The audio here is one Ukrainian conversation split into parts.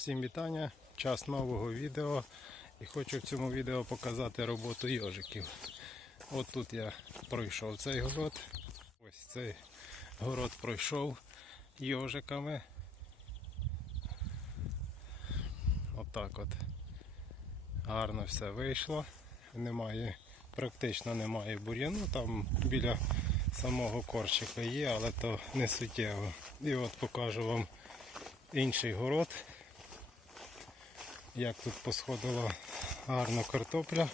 Всім вітання, час нового відео. І хочу в цьому відео показати роботу йожиків. От тут я пройшов цей город. Ось цей город пройшов йожиками. Отак от. Гарно все вийшло. Немає, практично немає бур'яну. Там біля самого корчика є, але то не суттєво. І от покажу вам інший город. Як тут посходила гарно картопля.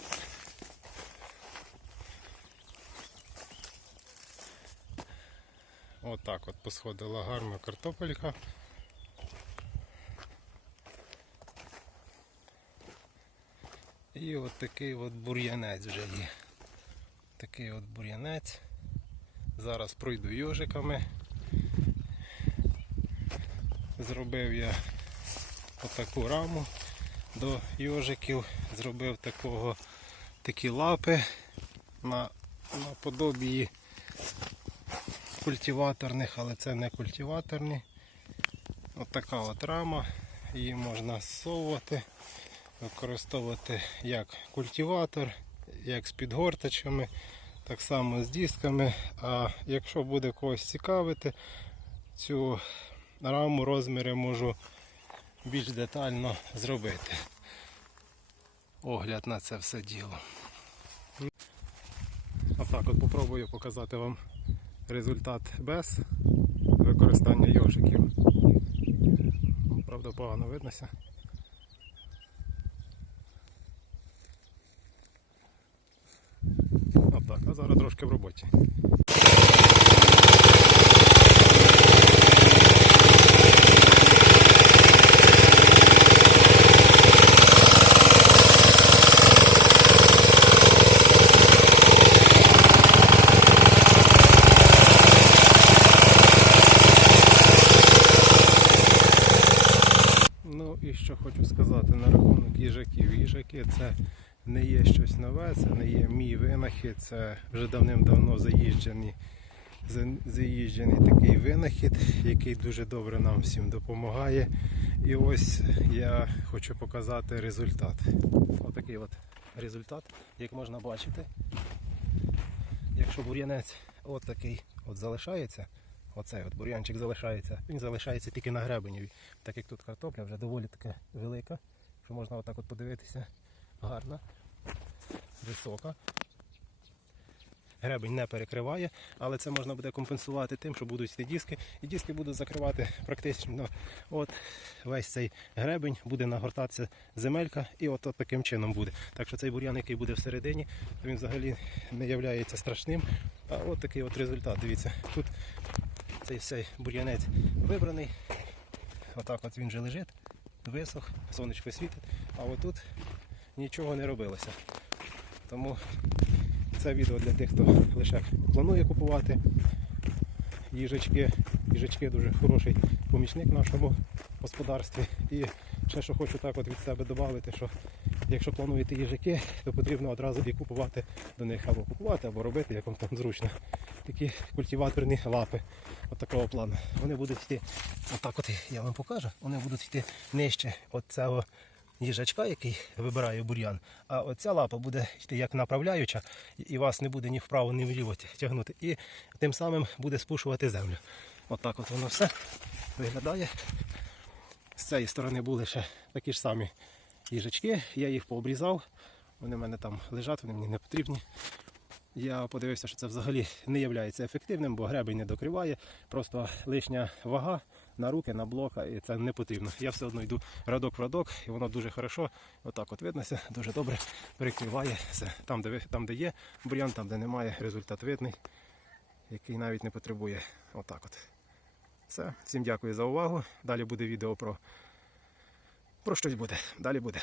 Отак от посходила гарна картопелька. І от такий от бур'янець вже є. Такий от бур'янець. Зараз пройду йожиками. Зробив я отаку раму до йожиків, зробив такого, такі лапи на, на подобії культиваторних, але це не культиваторні. Отака от рама, її можна зсовувати, використовувати як культиватор, як з підгортачами, так само з дисками. А якщо буде когось цікавити, цю раму розміри можу більш детально зробити. Огляд на це все діло. Отак от попробую показати вам результат без використання йожиків. Правда, погано виднося. Отак, а зараз трошки в роботі. Ну і що хочу сказати на рахунок їжаків. Їжаки це не є щось нове, це не є мій винахід, це вже давним-давно заїжджений, за- заїжджений такий винахід, який дуже добре нам всім допомагає. І ось я хочу показати результат. Отакий от результат, як можна бачити. Якщо бур'янець от от залишається, оцей от бур'янчик залишається, він залишається тільки на гребені. Так як тут картопля вже доволі така велика, що можна отак от подивитися. Гарна, висока. Гребень не перекриває, але це можна буде компенсувати тим, що будуть йти диски, і диски будуть закривати практично от весь цей гребень, буде нагортатися земелька, і от, от таким чином буде. Так що цей бур'ян, який буде всередині, він взагалі не є страшним. А от такий от результат. Дивіться, тут цей бур'янець вибраний. Отак от він вже лежить, висох, сонечко світить, а отут нічого не робилося. Тому це відео для тих, хто лише планує купувати їжачки. Їжачки дуже хороший помічник в нашому господарстві. І ще що хочу так от від себе додати, що якщо плануєте їжаки, то потрібно одразу і купувати до них або купувати, або робити, як вам там зручно. Такі культиваторні лапи от такого плану. Вони будуть йти, отак от я вам покажу, вони будуть йти нижче от цього їжачка, який вибирає бур'ян. А оця лапа буде йти як направляюча, і вас не буде ні вправо, ні вліво тягнути. І тим самим буде спушувати землю. Отак от воно все виглядає. З цієї сторони були ще такі ж самі їжачки, я їх пообрізав. Вони в мене там лежать, вони мені не потрібні. Я подивився, що це взагалі не є ефективним, бо гребень не докриває. Просто лишня вага на руки, на блока, і це не потрібно. Я все одно йду радок в радок, і воно дуже хорошо, отак от виднося, дуже добре прикриває все. Там, де, там, де є бур'ян, там, де немає, результат видний, який навіть не потребує. Отак от. Все. Всім дякую за увагу. Далі буде відео про, про щось буде. Далі буде.